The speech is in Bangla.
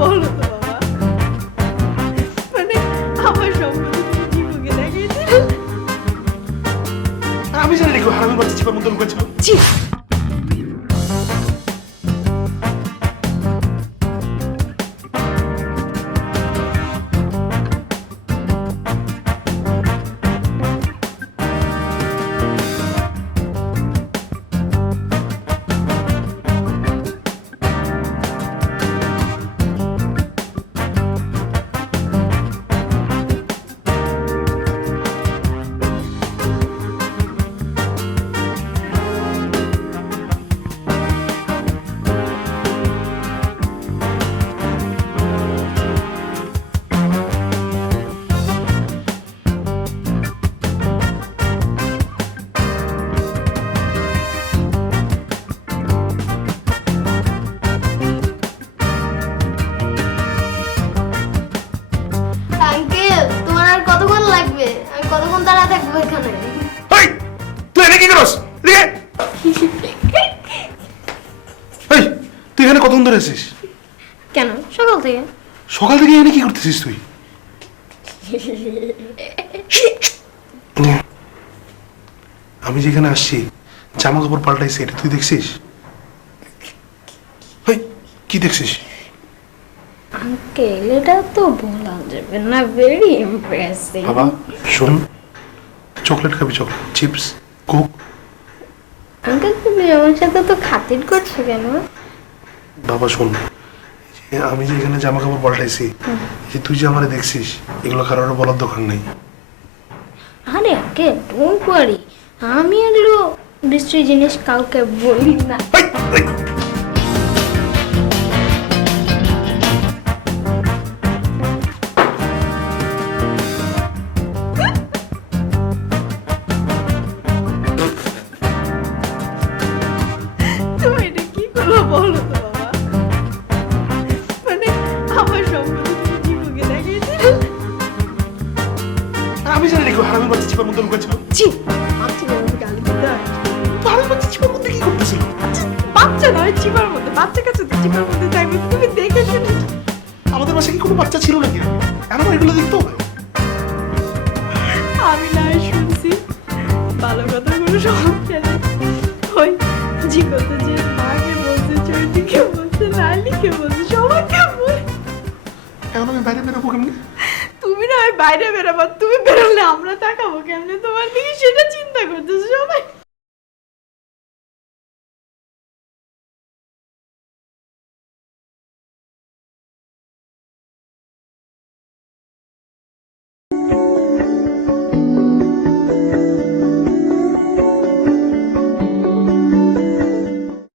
বলো তো বাবা। মানে আমার সম্পর্কে তুমি জীবকে দেখিয়েছিলে আমি জানি দেখো হারামি বাচ্চা চিপার মতো লুকাচ্ছিল ছি। আমি কতক্ষণ দাঁড়া থাকব এখানে? এই তুই এনে কি করস? এদিকে। এই তুই এখানে কতক্ষণ ধরে আছিস? কেন? সকাল থেকে। সকাল থেকে এখানে কি করতেছিস তুই? আমি যেখানে আসছি জামা কাপড় পাল্টাইছি এটা তুই দেখছিস? কি দেখছিস? আঙ্কেল এটা তো বলা যাবে না ভেরি ইমপ্রেসিভ বাবা শোন চকলেট খাবি চকলেট চিপস কোক আঙ্কেল তুমি আমার সাথে তো খাতির করছ কেন? বাবা শোন আমি যে এখানে জামা কাপড় পাল্টাইছি যে তুই যে আমারে দেখছিস এগুলো কারোর বলার দরকার নেই। আরে আঙ্কেল ডোন্ট ওয়ারি আমি এগুলো বিশ্রী জিনিস কাউকে বলি না। বলো তো বাবা। মানে আমার সম্পর্কে তুমি জীবকে দেখিয়েছিলে আমি জানি নাকি হারামি বাচ্চা চিপার মতো লুকাচ্ছিল ছি বাচ্চা আমাকে গালি দিতে হয় হারামি বাচ্চা চিপার মধ্যে কি করতেছিল? বাচ্চা নয় চিপার মধ্যে। বাচ্চা কাছে তো চিপার মধ্যে থাকবে তুমি দেখে আমাদের বাসায় কি কোনো বাচ্চা ছিল নাকি? এখন এগুলো দেখতে হবে আমি না বাইরে বেরোবো কেমনি? তুমি না হয় বাইরে বেরোবা, তুমি বেরোলে আমরা তাকাবো কেমনে? তোমার দিকে সেটা চিন্তা করতেছো সবাই।